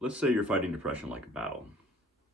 Let's say you're fighting depression like a battle.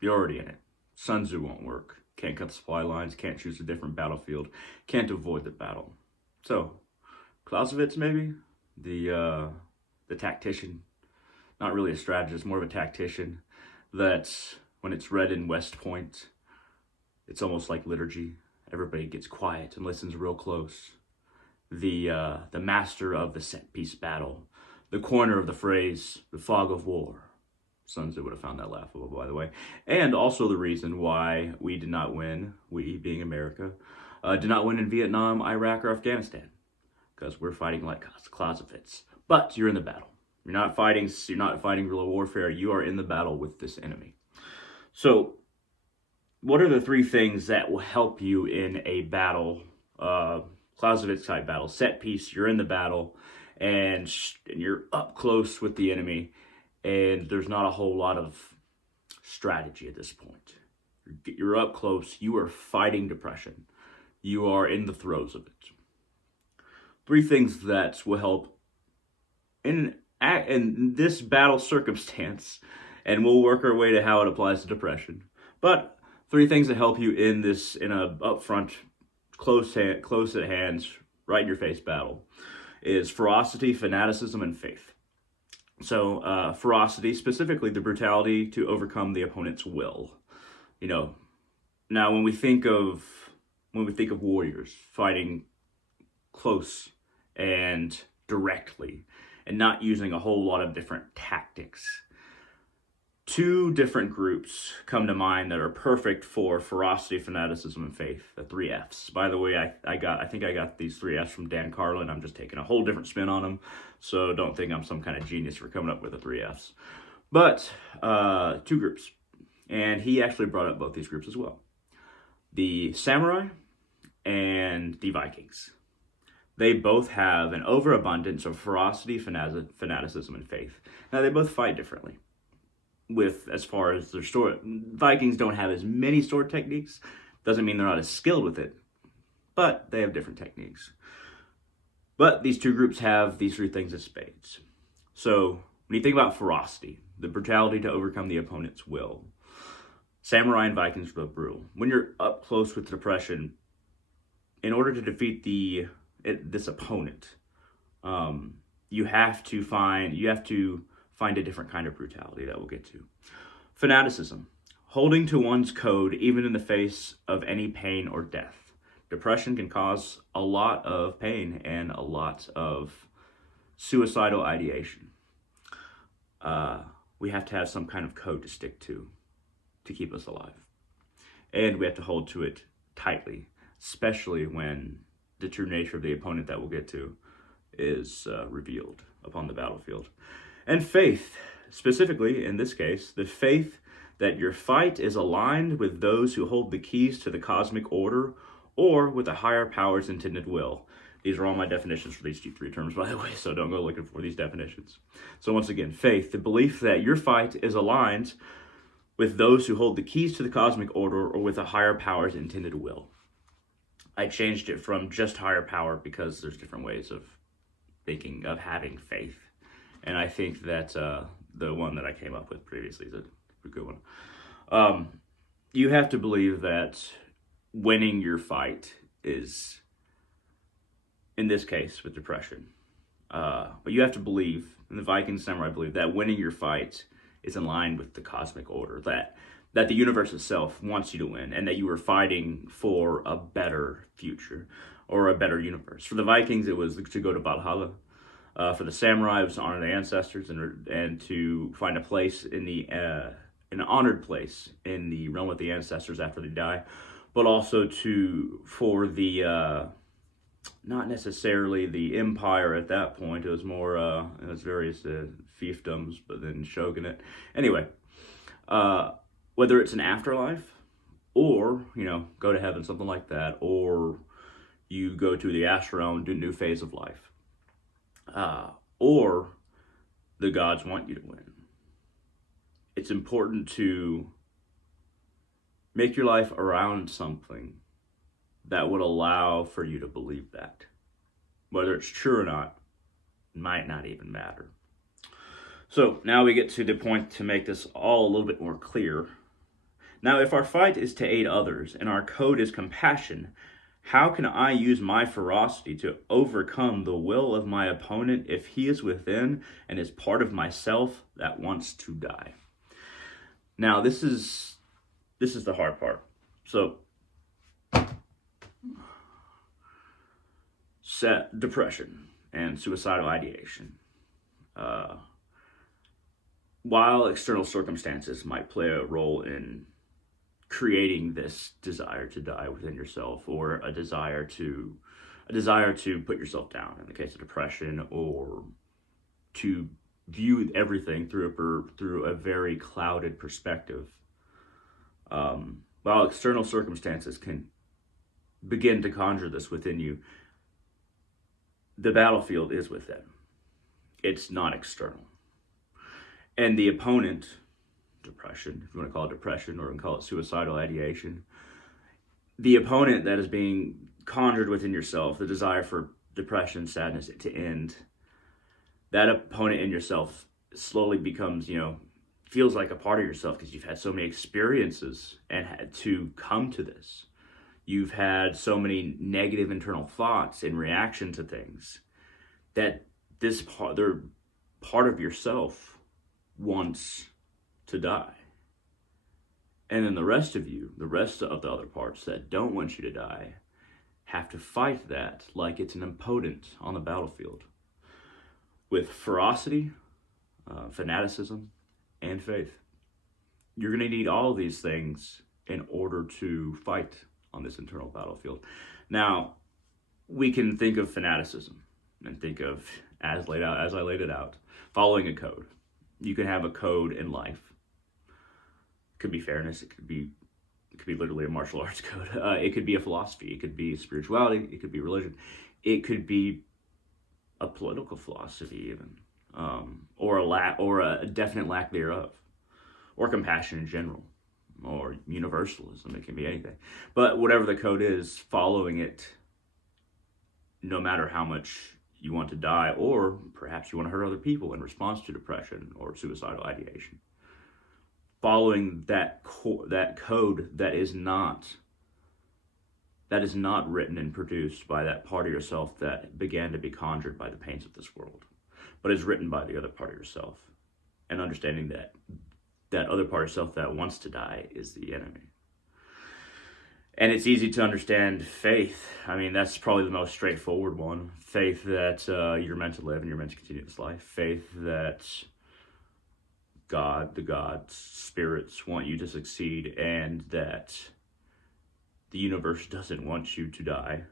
You're already in it. Sun Tzu won't work. Can't cut the supply lines, can't choose a different battlefield, can't avoid the battle. So, Clausewitz maybe? The tactician. Not really a strategist, more of a tactician. That when it's read in West Point, it's almost like liturgy. Everybody gets quiet and listens real close. The master of the set piece battle, the corner of the phrase, the fog of war. Sun Tzu would have found that laughable, by the way. And also the reason why we did not win, we being America, did not win in Vietnam, Iraq, or Afghanistan. Because we're fighting like Clausewitz. But you're in the battle. You're not fighting guerrilla warfare. You are in the battle with this enemy. So, what are the three things that will help you in a battle, Clausewitz type battle? Set piece, you're in the battle, and you're up close with the enemy, and there's not a whole lot of strategy at this point. You're up close, you are fighting depression, you are in the throes of it. Three things that will help in this battle circumstance, and we'll work our way to how it applies to depression. But three things that help you in a upfront, close at hands, right in your face battle is ferocity, fanaticism, and faith. So, ferocity, specifically the brutality to overcome the opponent's will. You know, now when we think of warriors fighting close and directly, and not using a whole lot of different tactics, two different groups come to mind that are perfect for ferocity, fanaticism, and faith. The three Fs. By the way, I think I got these three Fs from Dan Carlin. I'm just taking a whole different spin on them, so don't think I'm some kind of genius for coming up with the three Fs. But two groups, and he actually brought up both these groups as well: the samurai and the Vikings. They both have an overabundance of ferocity, fanaticism, and faith. Now they both fight differently with as far as their sword. Vikings don't have as many sword techniques. Doesn't mean they're not as skilled with it, but they have different techniques. But these two groups have these three things as spades. So when you think about ferocity, the brutality to overcome the opponent's will, samurai and Vikings are both brutal. When you're up close with depression, in order to defeat this opponent, you have to find a different kind of brutality that we'll get to. Fanaticism, holding to one's code even in the face of any pain or death. Depression can cause a lot of pain and a lot of suicidal ideation. We have to have some kind of code to stick to keep us alive. And we have to hold to it tightly, especially when the true nature of the opponent that we'll get to is revealed upon the battlefield. And faith, specifically in this case, the faith that your fight is aligned with those who hold the keys to the cosmic order or with a higher power's intended will. These are all my definitions for these three terms, by the way, so don't go looking for these definitions. So once again, faith, the belief that your fight is aligned with those who hold the keys to the cosmic order or with a higher power's intended will. I changed it from just higher power because there's different ways of thinking of having faith. And I think that the one that I came up with previously is a good one. You have to believe that winning your fight is, in this case, with depression. But you have to believe, and the Viking samurai believe, that winning your fight is in line with the cosmic order, that the universe itself wants you to win, and that you were fighting for a better future or a better universe. For the Vikings, it was to go to Valhalla. For the samurai, it was to honor their ancestors and to find a place an honored place in the realm of the ancestors after they die, but also for the not necessarily the empire at that point. It was more it was various fiefdoms, but then shogunate. Anyway, whether it's an afterlife or go to heaven, something like that, or you go to the astral realm, do a new phase of life, or the gods want you to win. It's important to make your life around something that would allow for you to believe that. Whether it's true or not, might not even matter. So now we get to the point to make this all a little bit more clear. Now, if our fight is to aid others and our code is compassion, how can I use my ferocity to overcome the will of my opponent if he is within and is part of myself that wants to die? Now, this is the hard part. So, set depression and suicidal ideation. While external circumstances might play a role in creating this desire to die within yourself, or a desire to put yourself down in the case of depression, or to view everything through a very clouded perspective, while external circumstances can begin to conjure this within you, the battlefield is within. It's not external. And the opponent, depression, if you want to call it depression, or you can call it suicidal ideation, the opponent that is being conjured within yourself, the desire for depression, sadness to end, that opponent in yourself slowly becomes, feels like a part of yourself because you've had so many experiences and had to come to this. You've had so many negative internal thoughts in reaction to things that they're part of yourself wants to die. And then the rest of you, the rest of the other parts that don't want you to die, have to fight that like it's an opponent on the battlefield with ferocity, fanaticism, and faith. You're going to need all of these things in order to fight on this internal battlefield. Now, we can think of fanaticism and think of, as I laid it out, following a code. You can have a code in life. It could be fairness. It could be literally a martial arts code. It could be a philosophy. It could be spirituality. It could be religion. It could be a political philosophy, even, or a definite lack thereof, or compassion in general, or universalism. It can be anything. But whatever the code is, following it, no matter how much you want to die, or perhaps you want to hurt other people in response to depression or suicidal ideation. Following that code that is not written and produced by that part of yourself that began to be conjured by the pains of this world, but is written by the other part of yourself, and understanding that other part of yourself that wants to die is the enemy. And it's easy to understand faith. I mean, that's probably the most straightforward one. Faith that you're meant to live and you're meant to continue this life. Faith that God, the gods, spirits want you to succeed, and that the universe doesn't want you to die.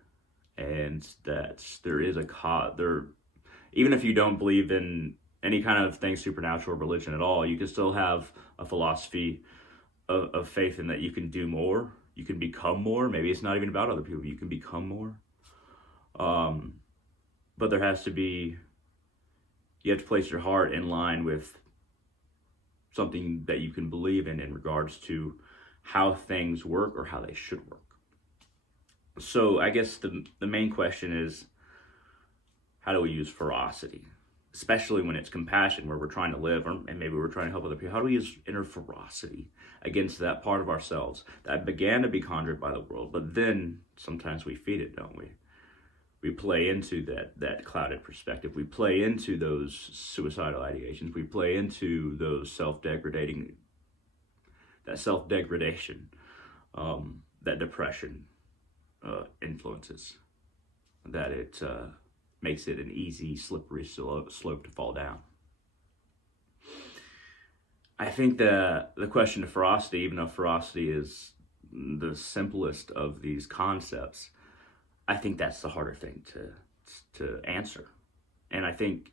And that there is a cause. Even if you don't believe in any kind of thing, supernatural religion at all, you can still have a philosophy of faith in that you can do more. You can become more. Maybe it's not even about other people. You can become more. But there has to be, you have to place your heart in line with something that you can believe in regards to how things work or how they should work. So I guess the main question is, how do we use ferocity? Especially when it's compassion, where we're trying to live, and maybe we're trying to help other people. How do we use inner ferocity against that part of ourselves that began to be conjured by the world, but then sometimes we feed it, don't we? We play into that clouded perspective. We play into those suicidal ideations. We play into those self-degradation, that depression influences, that it makes it an easy, slippery slope to fall down. I think the question of ferocity, even though ferocity is the simplest of these concepts, I think that's the harder thing to answer. And I think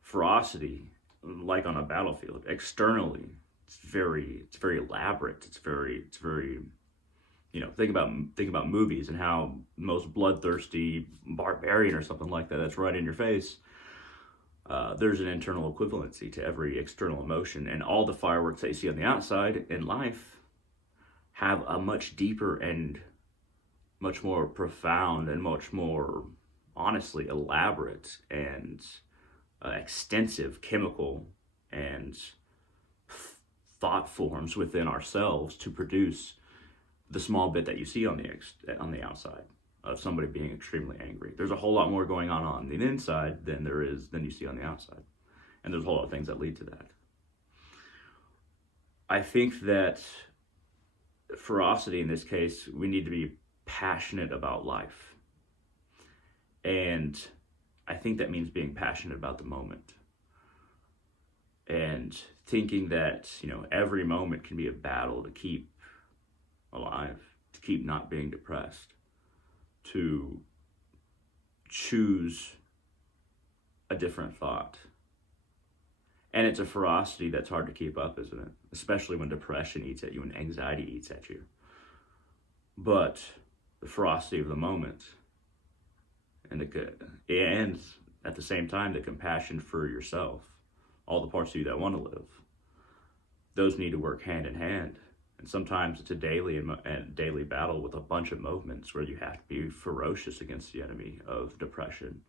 ferocity, like on a battlefield, externally, it's very elaborate. It's very think about movies and how most bloodthirsty barbarian or something like that's right in your face. There's an internal equivalency to every external emotion, and all the fireworks that you see on the outside in life have a much deeper and much more profound and much more, honestly, elaborate and extensive chemical and thought forms within ourselves to produce the small bit that you see on the outside of somebody being extremely angry. There's a whole lot more going on the inside than you see on the outside. And there's a whole lot of things that lead to that. I think that ferocity in this case, we need to be passionate about life. And I think that means being passionate about the moment. And thinking that, every moment can be a battle to keep alive, to keep not being depressed, to choose a different thought. And it's a ferocity that's hard to keep up, isn't it? Especially when depression eats at you and anxiety eats at you. But the ferocity of the moment and at the same time, the compassion for yourself, all the parts of you that want to live, those need to work hand in hand. And sometimes it's a daily battle with a bunch of moments where you have to be ferocious against the enemy of depression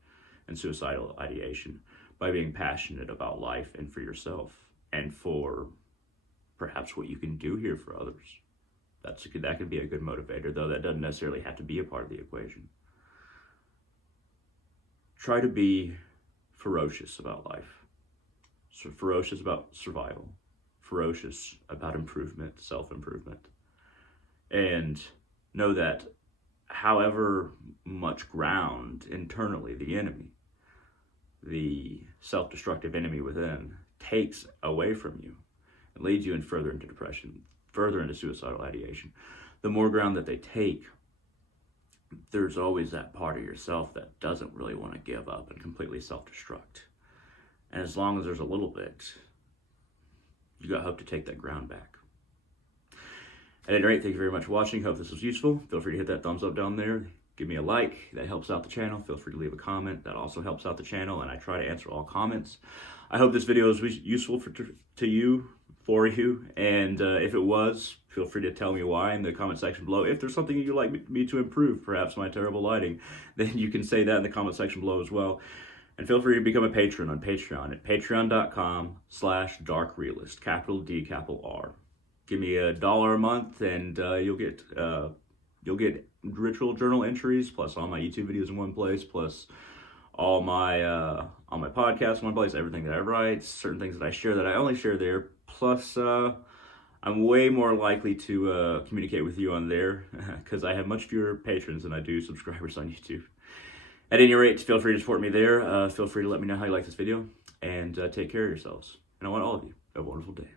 and suicidal ideation by being passionate about life and for yourself and for perhaps what you can do here for others. That could be a good motivator, though that doesn't necessarily have to be a part of the equation. Try to be ferocious about life. So ferocious about survival. Ferocious about improvement, self-improvement. And know that however much ground internally the enemy, the self-destructive enemy within, takes away from you and leads you further into depression, further into suicidal ideation, the more ground that they take, there's always that part of yourself that doesn't really want to give up and completely self-destruct. And as long as there's a little bit, you got hope to take that ground back. At any rate, thank you very much for watching. Hope this was useful. Feel free to hit that thumbs up down there. Give me a like. That helps out the channel. Feel free to leave a comment. That also helps out the channel, and I try to answer all comments. I hope this video is useful to you, for you, and if it was, feel free to tell me why in the comment section below. If there's something you'd like me to improve, perhaps my terrible lighting, then you can say that in the comment section below as well. And feel free to become a patron on Patreon at patreon.com/darkrealist, capital D, capital R. Give me $1 a month, and you'll get ritual journal entries, plus all my YouTube videos in one place, plus all my podcasts in one place, everything that I write, certain things that I share that I only share there. Plus, I'm way more likely to communicate with you on there because I have much fewer patrons than I do subscribers on YouTube. At any rate, feel free to support me there. Feel free to let me know how you like this video, and take care of yourselves. And I want all of you to have a wonderful day.